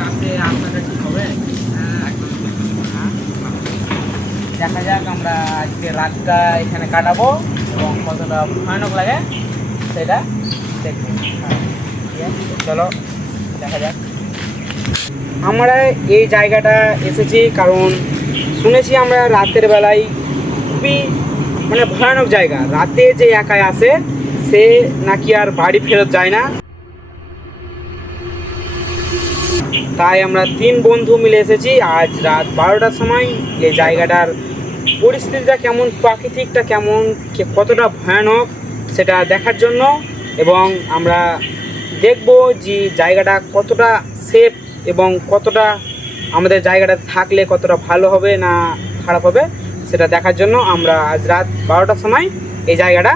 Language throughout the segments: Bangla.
রাতে আপনাদের ঠিক হবে। দেখা যাক আমরা আজকে রাতটা এখানে কাটাবো এবং কতটা ভয়ানক লাগে সেটা দেখবো। চলো দেখা যাক। আমরা এই জায়গাটা এসেছি কারণ শুনেছি আমরা রাতের বেলায় খুবই মানে ভয়ানক জায়গা। রাতে যে একাই আসে সে নাকি আর বাড়ি ফেরত যায় না। তাই আমরা 3 বন্ধু মিলে এসেছি আজ রাত 12টার সময়। এই জায়গাটার পরিস্থিতিটা কেমন, প্রাকৃতিকটা কেমন, কতটা ভয়ানক সেটা দেখার জন্য, এবং আমরা দেখব যে জায়গাটা কতটা সেফ এবং কতটা আমাদের জায়গাটা থাকলে কতটা ভালো হবে না খারাপ হবে সেটা দেখার জন্য আমরা আজ রাত 12টার সময় এই জায়গাটা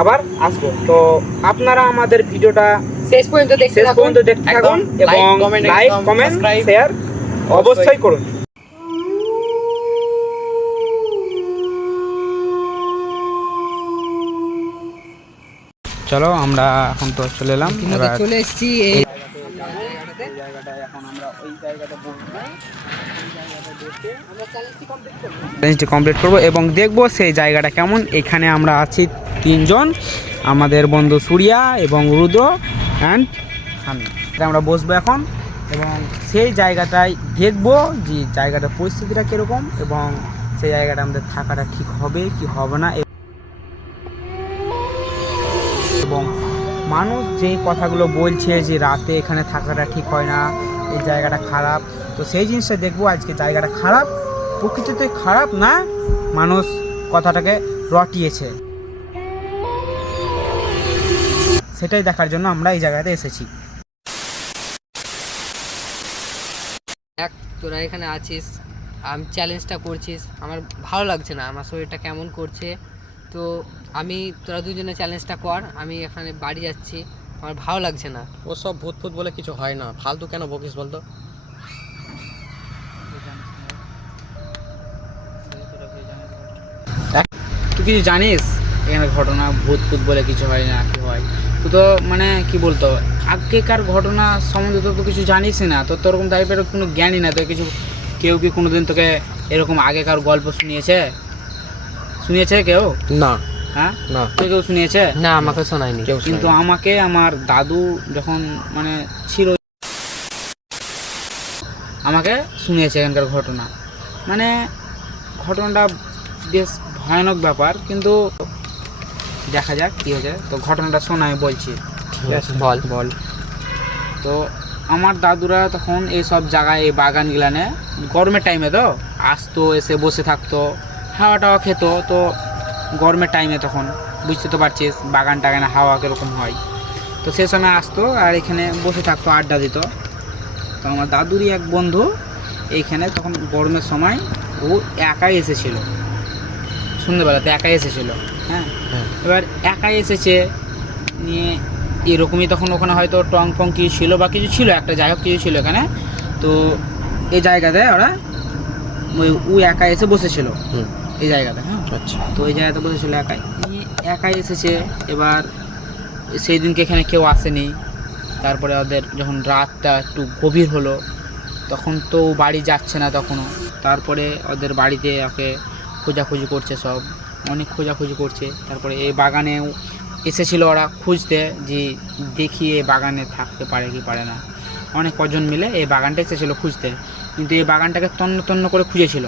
আবার আসবো। তো আপনারা আমাদের ভিডিওটা শেষ পর্যন্ত দেখতে থাকুন এবং লাইক কমেন্ট শেয়ার অবশ্যই করুন। চলো আমরা এখন তো চলে এলাম, চলে এসেছি এই জায়গাটা। এখন আমরা ওই জায়গাটা চ্যালেঞ্জটি কমপ্লিট করবো এবং দেখবো সেই জায়গাটা কেমন। এখানে আমরা আছি 3 জন, আমাদের বন্ধু সূর্যা এবং রুদ্র অ্যান্ড আমি। আমরা বসবো এখন এবং সেই জায়গাটায় দেখবো যে জায়গাটার পরিস্থিতিটা কীরকম এবং সেই জায়গাটা আমাদের থাকাটা ঠিক হবে কি হবে না, এবং মানুষ যে কথাগুলো বলছে যে রাতে এখানে থাকাটা ঠিক হয় না, এই জায়গাটা খারাপ, তো সেই জিনিসটা দেখবো। আজকে জায়গাটা খারাপ, প্রকৃতিতে খারাপ না, মানুষ কথাটাকে রটিয়েছে, সেটাই দেখার জন্য আমরা এই জায়গাতে এসেছি। তোরা এখানে আছিস, আমি চ্যালেঞ্জটা করছিস, আমার ভালো লাগছে না, আমার শরীরটা কেমন করছে। তো তোরা দুজনে চ্যালেঞ্জটা কর, আমি এখানে বাড়ি যাচ্ছি, আমার ভালো লাগছে না। ও সব ভূত ফুত বলে কিছু হয় না, ফালতু কেন বকিস বলতো? তুই কিছু জানিস এখানে ঘটনা ভূত ফুত বলে কিছু হয় না, কি হয়? তুই তো মানে কি বলতো আগেকার ঘটনা সম্বন্ধে তো কিছু জানিস না, তো তোরকম টাইপের কোনো জ্ঞানই না। তো কিছু কেউ কি কোনোদিন তোকে এরকম আগেকার গল্প শুনিয়েছে কেউ? না। হ্যাঁ না। তুই কেউ শুনিয়েছে? না, আমাকে শোনায়নি কেউ। কিন্তু আমাকে আমার দাদু যখন মানে ছিল আমাকে শুনিয়েছে এখানকার ঘটনা। মানে ঘটনাটা বেশ ভয়ানক ব্যাপার, কিন্তু দেখা যাক কী হয়েছে। তো ঘটনাটা শোন, আমি বলছি। ঠিক আছে, বল। তো আমার দাদুরা তখন এইসব জায়গায় এই বাগানগুলানে গরমের টাইমে তো আসতো, এসে বসে থাকতো, হাওয়া টাওয়া খেত। তো গরমের টাইমে তখন বুঝতে তো পারছিস বাগান টাগানে হাওয়া কীরকম হয়, তো সে সময় আসতো আর এখানে বসে থাকতো, আড্ডা দিত। তো আমার দাদুরই এক বন্ধু এইখানে তখন গরমের সময় ও একাই এসেছিল, সন্ধ্যেবেলাতে একাই এসেছিল। হ্যাঁ, এবার একাই এসেছে নিয়ে এরকমই তখন ওখানে হয়তো টং ফং কিছু ছিল বা কিছু ছিল, একটা যাই হোক কিছু ছিল এখানে। তো এই জায়গাতে ওরা ও একাই এসে বসেছিল এই জায়গাতে। হ্যাঁ, আচ্ছা। তো এই জায়গাতে বসেছিল একাই এসেছে। এবার সেই দিনকে এখানে কেউ আসেনি। তারপরে ওদের যখন রাতটা একটু গভীর হলো তখন তো বাড়ি যাচ্ছে না তখনও। তারপরে ওদের বাড়িতে ওকে খোঁজাখুঁজি করছে, সব অনেক খোঁজাখুঁজি করছে। তারপরে এই বাগানেও এসেছিলো ওরা খুঁজতে, যে দেখি এই বাগানে থাকতে পারে কি পারে না। অনেক কজন মিলে এই বাগানটা এসেছিলো খুঁজতে, কিন্তু এই বাগানটাকে তন্ন তন্ন করে খুঁজেছিল,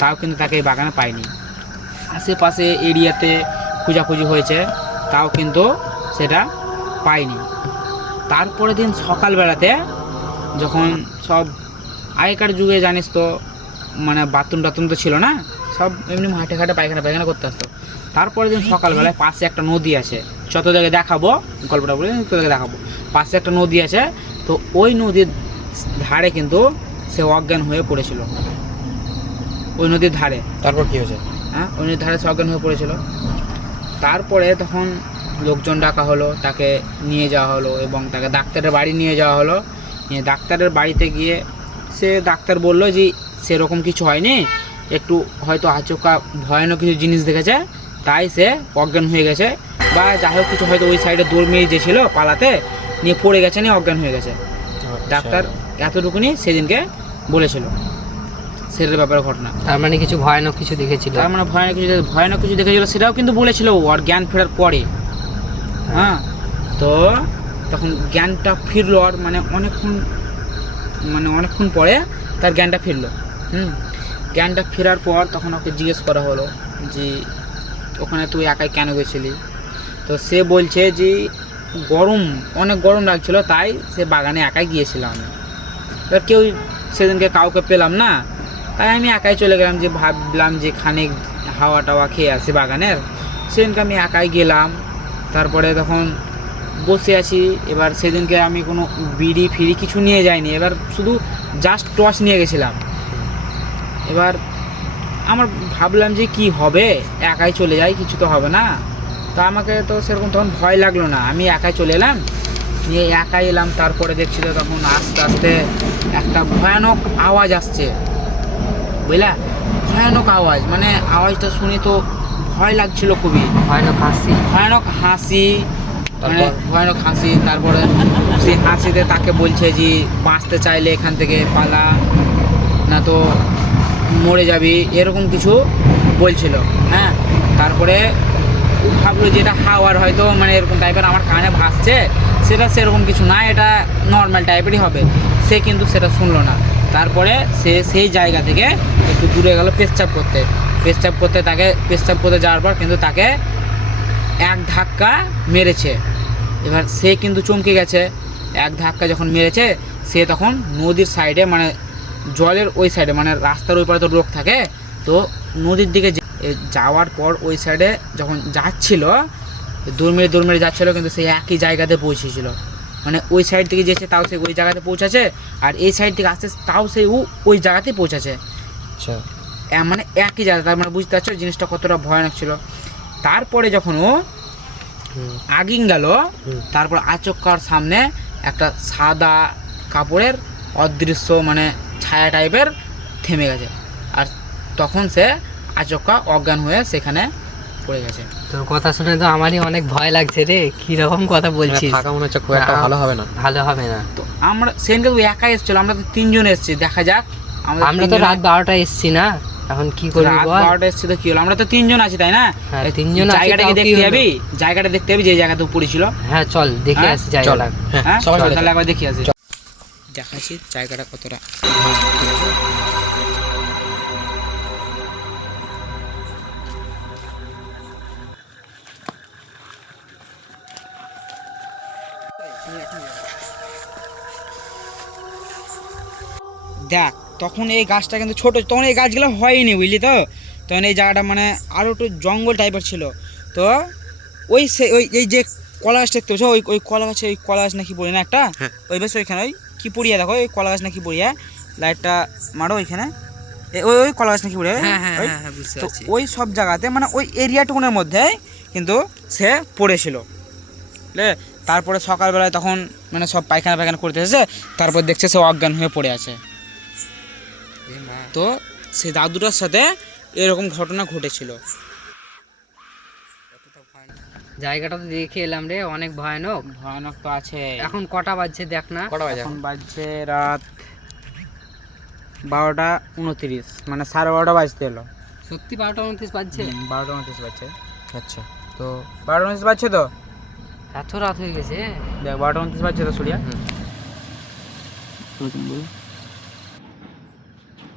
তাও কিন্তু তাকে এই বাগানে পায়নি। আশেপাশে এরিয়াতে খোঁজাখুঁজি হয়েছে, তাও কিন্তু সেটা পায়নি। তারপরের দিন সকালবেলাতে যখন সব আগেকার যুগে জানিস তো মানে বাথরুম টাথরুম তো ছিল না, সব এমনি হাঁটে ঘাটে পায়খানা করতে আসতো। তারপরের দিন সকালবেলায় পাশে একটা নদী আছে, যত জায়গায় দেখাবো গল্পটা বলে তত জায়গায় দেখাবো। পাশে একটা নদী আছে, তো ওই নদীর ধারে কিন্তু সে অজ্ঞান হয়ে পড়েছিল, ওই নদীর ধারে। তারপর কি হয়েছে? হ্যাঁ, ওই নদীর ধারে সে অজ্ঞান হয়ে পড়েছিল। তারপরে তখন লোকজন ডাকা হলো, তাকে নিয়ে যাওয়া হলো এবং তাকে ডাক্তারের বাড়ি নিয়ে যাওয়া হলো। ডাক্তারের বাড়িতে গিয়ে ডাক্তার বললো যে সেরকম কিছু হয়নি, একটু হয়তো আচমকা ভয়ানক কিছু জিনিস দেখেছে, তাই সে অজ্ঞান হয়ে গেছে, বা যাই হোক কিছু হয়তো ওই সাইডে দৌড় মেরে যেছিল পালাতে, নিয়ে পড়ে গেছে, নিয়ে অজ্ঞান হয়ে গেছে। ডাক্তার এতটুকুনি সেদিনকে বলেছিল সেটার ব্যাপারে ঘটনা। তার মানে কিছু ভয়ানক কিছু দেখেছিল। তার মানে ভয়ানক কিছু দেখেছিল, সেটাও কিন্তু বলেছিল ওর জ্ঞান ফেরার পরে। হ্যাঁ, তো তখন জ্ঞানটা ফিরলো, আর মানে অনেকক্ষণ পরে তার জ্ঞানটা ফিরলো। জ্ঞানটা ফেরার পর তখন ওকে জিজ্ঞেস করা হলো যে ওখানে তুই একাই কেন গেছিলি? তো সে বলছে যে অনেক গরম লাগছিল, তাই সে বাগানে একাই গিয়েছিলাম। এবার কেউ সেদিনকে কাউকে পেলাম না, তাই আমি একাই চলে গেলাম, যে ভাবলাম যে খানিক হাওয়া টাওয়া খেয়ে আসি বাগানের। সেদিনকে আমি একাই গেলাম, তারপরে তখন বসে আছি। এবার সেদিনকে আমি কোনো বিড়ি ফিড়ি কিছু নিয়ে যাইনি, এবার শুধু জাস্ট টর্চ নিয়ে গেছিলাম। এবার আমার ভাবলাম যে কি হবে, একাই চলে যাই, কিছু তো হবে না। তা আমাকে তো সেরকম তখন ভয় লাগলো না, আমি একাই চলে এলাম, নিয়ে একাই এলাম। তারপরে দেখছি তো তখন আস্তে আস্তে একটা ভয়ানক আওয়াজ আসছে, বুঝলা? ভয়ানক আওয়াজ, মানে আওয়াজটা শুনে তো ভয় লাগছিল খুবই। ভয়ানক হাসি। মানে ভয়ানক হাসি। তারপরে সেই হাসিতে তাকে বলছে যে বাঁচতে চাইলে এখান থেকে পালা, না তো মরে যাবি, এরকম কিছু বলছিল। হ্যাঁ, তারপরে ভাবলো যে এটা হাওয়ার হয়তো মানে এরকম টাইপের আমার কানে ভাসছে, সেটা সেরকম কিছু না, এটা নর্মাল টাইপেরই হবে। সে কিন্তু সেটা শুনলো না। তারপরে সে সেই জায়গা থেকে একটু দূরে গেল পেচ্ছাপ করতে যাওয়ার পর কিন্তু তাকে এক ধাক্কা মেরেছে। এবার সে কিন্তু চমকে গেছে। এক ধাক্কা যখন মেরেছে, সে তখন নদীর সাইডে, মানে জলের ওই সাইডে, মানে রাস্তার ওই পারে তো লোক থাকে, তো নদীর দিকে যাওয়ার পর ওই সাইডে যখন যাচ্ছিল, দৌড় মেরে যাচ্ছিল, কিন্তু সেই একই জায়গাতে পৌঁছেছিল। মানে ওই সাইড থেকে যেছে তাও সে ওই জায়গাতে পৌঁছাছে, আর এই সাইড থেকে আসতে তাও সে ওই জায়গাতেই পৌঁছাছে। আচ্ছা, মানে একই জায়গা। তার মানে বুঝতে পারছো জিনিসটা কতটা ভয়ানক ছিল। তারপরে যখন ও আগিং গেল, তারপর আচমকার সামনে একটা সাদা কাপড়ের অদৃশ্য মানে ছায়া টাইপের থেমে গেছে, আর তখন সে আচমকা অজ্ঞান হয়ে সেখানে পড়ে গেছে। তোর কথা শুনে তো আমারই অনেক ভয় লাগছে রে, কিরকম কথা বলছিস। থাকা মনে হচ্ছে খুব একটা ভালো হবে না। ভালো হবে না। তো আমরা সেদিনকে তো একাই এসেছিল, আমরা তো 3 জন এসেছি, দেখা যাক। আমরা তো রাত 12টায় এসেছি না, এখন কি করবি রাত বল? 12টা এসেছি তো কি হলো, আমরা তো 3 জন আছি, তাই না? হ্যাঁ, 3 জন আছি। জায়গাটাকে দেখতে যাবি, যে জায়গাতে পড়েছিল। হ্যাঁ চল দেখে আসি জায়গাটা। হ্যাঁ সবাই চল, মিলে তাহলে একবার দেখি আসি। দেখাচ্ছি জায়গাটা কতটা। দেখ, তখন এই গাছটা কিন্তু ছোট, তখন এই গাছগুলো হয়নি, বুঝলি তো? তখন এই জায়গাটা মানে আরও একটু জঙ্গল টাইপের ছিল। তো এই যে কলা গাছ দেখতে পাচ্ছ, ওই কলা গাছে, ওই কলা গাছ নাকি পড়ি না একটা, ওই বেশ ওইখানে ওই কি পড়িয়া, দেখো ওই কলা গাছ নাকি পড়িয়া, লাইটটা মারো ওইখানে, ওই কলা গাছ নাকি পড়িয়া। তো ওই সব জায়গাতে মানে ওই এরিয়াটুকুনের মধ্যে কিন্তু সে পড়েছিল, বুঝলে? তারপরে সকালবেলায় তখন মানে সব পায়খানা করতে এসেছে, তারপর দেখছে সে অজ্ঞান হয়ে পড়ে আছে। তো সে দাদুটার সাথে এরকম ঘটনা ঘটেছিল। জায়গাটা তো দেখে এলাম রে, অনেক ভয়ানক। ভয়ানক তো আছে। এখন কটা বাজছে দেখ না। কটা বাজে এখন বাজছে রাত 12:29, মানে 12:30 বাজতে এলো। সত্যি 12টা 29 বাজছে? 12:29 বাজছে। আচ্ছা, তো 12:29 বাজছে তো, এত রাত হয়ে গেছে। দেখ 12:29 বাজছে তো সূর্যা।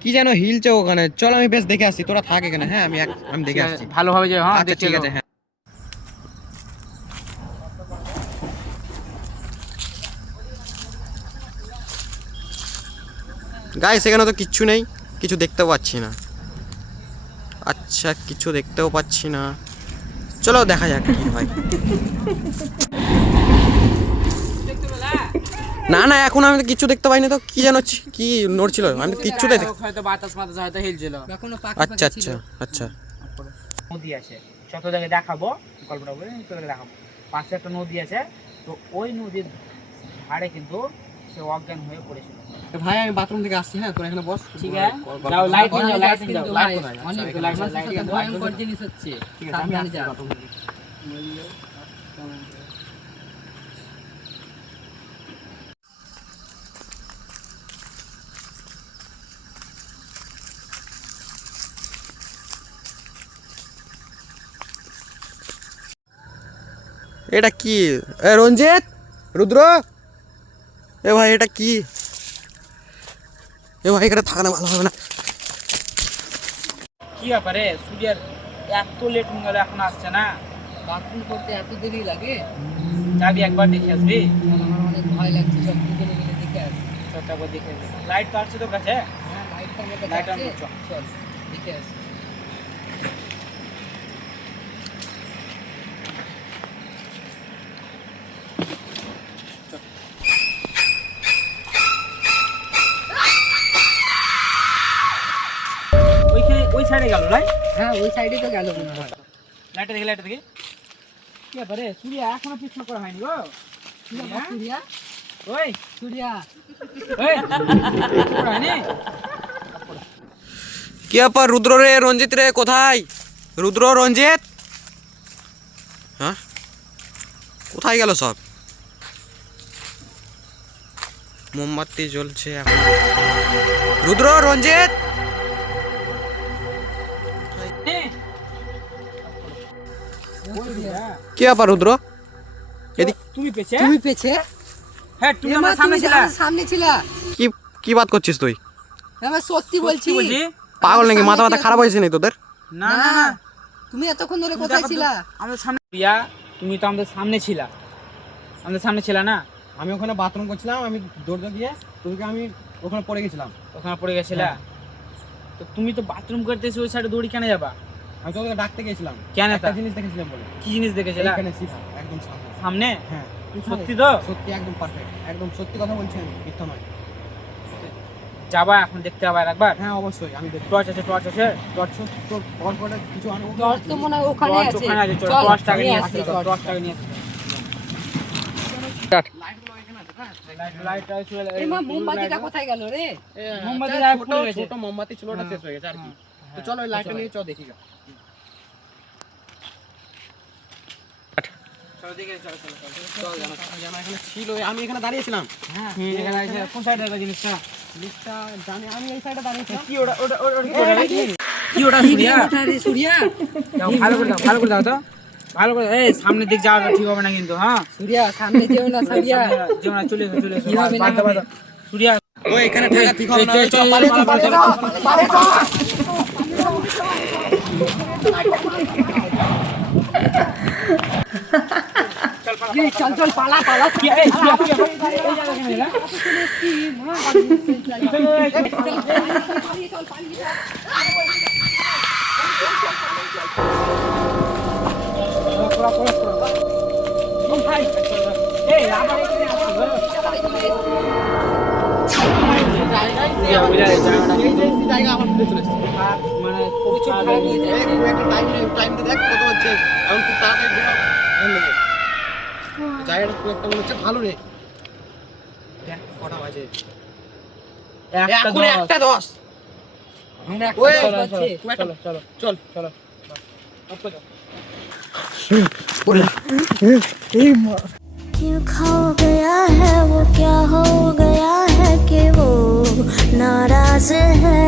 কি যেন হিলছে ওখানে, চল আমি বেশ দেখে আসছি, তোরা থাক এখানে। হ্যাঁ, আমি দেখে আসছি। ভালোভাবে যে, হ্যাঁ আচ্ছা ঠিক আছে। হ্যাঁ, গাইস এখানে তো কিচ্ছু নেই, কিছু দেখতেও পাচ্ছি না। আচ্ছা, কিছু দেখতেও পাচ্ছি না, চলো দেখা যাক কি হয়। না এখন আমি তো কিচ্ছু দেখতে পাইনি, তো কি যেন কি নড়ছিল, আমি তো কিচ্ছু দেখতে। হয়তো বাতাস হয়তো হিলছিল। আচ্ছা আচ্ছা আচ্ছা। নদী আছে, যত জায়গায় দেখাবো গল্পটা বলে তোদেরকে দেখাবো। পাশে একটা নদী আছে, তো ওই নদীর ধারে কিন্তু সে অজ্ঞান হয়ে পড়েছিল। ভাই আমি বাথরুম থেকে আসছি, হ্যাঁ তোরা এখানে বস। ঠিক আছে, যাও লাইট নিয়ে যাও, লাইট নিয়ে যাও। কিন্তু লাইট ভাই, কোথায়? অনেক আচ্ছা, লাইট লাইট সাথে ভয়ঙ্কর জিনিস হচ্ছে, ঠিক আছে আমি সাবধানে আসছি যা। বাথরুম থেকে। এটা কি? এ রঞ্জিত, রুদ্র, এ ভাই এটা কি? এ ভাই এখানে থাকা না ভালো হবে না। কি ব্যাপারে সূর্যের এত লেট হয়ে গেল, এখন আসছে না? বাথরুম করতে এত দেরি লাগে? যাবি একবার দেখে আসবি? আমার অনেক ভয় লাগছে, সব দুজনে মিলে দেখে আসি। ছোট্ট করে দেখে আসবি। লাইট তো আছে তোর কাছে? হ্যাঁ, লাইটটা আমার কাছে লাইট আছে। আনবো, চল। চল, দেখে আসি। ওইখানে ওই সাইডে গেল লাইট। হ্যাঁ, ওই সাইডে তো গেল মনে হয়। লাইটটা দেখি, লাইটটা দেখি। কি ব্যাপারে সূর্য এখনো পিছনে করা হয়নি গো? হ্যাঁ? সূর্যা, ওই সূর্যা, ওই করা হয়নি? কি ব্যাপার রুদ্র রে, রঞ্জিত রে, কোথায়? রুদ্র, রঞ্জিত, হ্যাঁ কোথায় গেল সব? মোমবাতি জ্বলছে এখন। রুদ্র, রঞ্জিত, কি ব্যাপার রুদ্র? এদিক তুমি পেছে? তুমি পেছে? হ্যাঁ, তুমি এমা, আমার সামনে তুমি ছিলা। আমার সামনে ছিলা। কি কি বাত করছিস তুই? আমার সত্যি বলছি। বলছি? পাগল নাকি? সামনে মাথা মাথা ছিলা খারাপ তুমি। হয়েছে নাকি তোদের? না না না, তুমি এতক্ষণ ধরে তুমি কোথায় দেখো তো, ছিলা? আমাদের সামনে প্রিয়া, তুমি তো আমাদের সামনে ছিলা। আমাদের সামনে ছিলা না? আমি ওখানে বাথরুম করছিলাম, আমি দৌড়ে গিয়ে তোকে আমি ওখানে পড়ে গেছিলাম। ওখানে পড়ে গেছিলা? তো তুমি তো বাথরুম করতে এসে ওই সাইডে দৌড়ি কেন যাবা? আমি তোকে ডাকতে গেছিলাম, কেন একটা তা? জিনিস দেখেছিলাম বলে। কি জিনিস দেখেছিলা? এখানে সিধা একদম সামনে। সামনে? হ্যাঁ সত্যি তো? সত্যি একদম পারফেক্ট, একদম সত্যি কথা বলছি আমি, মিথ্যা নয়। যাবা এখন দেখতে আবার একবার? হ্যাঁ অবশ্যই আমি দেখব। টর্চ আছে, টর্চ আছে। টর্চ তোর পর পরে কিছু আনবো। টর্চ তো মনে হয় ওখানে টর্চ আছে। ওখানে আছে, চল চল, টর্চটাকে নিয়ে নিয়ে আসি আসি, টর্চ। টর্চটাকে নিয়ে আসি। লাইট আছে, এই মা, মোমবাতিটা কোথায় গেল রে? মোমবাতি ছোট গায়ে পড়ে গেছে। ছোট মোমবাতি ছিল, ওটা শেষ হয়ে গেছে আর কি। তো চলো ওই লাইটটা নিয়ে চল দেখি গা। চলো দেখে চলো চলো চলো। চল জানা এখানে ছিল, আমি এখানে দাঁড়িয়েছিলাম। হ্যাঁ, এখানে আছে। কোন সাইডে আছে জিনিসটা? লিস্টটা জানি, আমি এই সাইডে দাঁড়িয়েছিলাম। কি ওটা ওটা ওটা কি ওটা? কি ওটা সূর্যা? ওটা রে সূর্যা। দাও, ভালো করে দাও, ভালো করে দাও তো। ভালো করে, এই সামনের দিক যাওয়াটা ঠিক হবে না কিন্তু, হ্যাঁ? সূর্যা, সামনে যেও না সূর্যা। যেও না, চলে এসো, চলে এসো। কি হবে না বাদ দাও, বাদ দাও। সূর্যা, ও এখানে থাকা ঠিক হবে না, চল, চল, পালিয়ে চল, পালিয়ে চল, চল চল, পালা পালা। কি এই সূর্যা, কি ব্যাপার? এই জায়গা কেন এলা? এই আমার এখানে আসো। জায়গা আমার ভিতরে চলে এসেছে। মানে খুব প্রচুর খারাপ ভালো হয়ে হয়ে যায়। যাচ্ছে। একটা টাইমটা দেখ কত হচ্ছে, এখন খুব তাড়াতাড়ি বেরো এখান থেকে। জায়গাটা খুব একটা মনে হচ্ছে ভালো রে। দেখ কটা বাজে, একটা এখন দশ। 1:10। আমরা একটা ওই, দশ চলো, বাজছে। চলো, চলো, চলো, চলো, চলো। up করে দাও। क्यों खो गया है वो, क्या हो गया है कि वो नाराज है।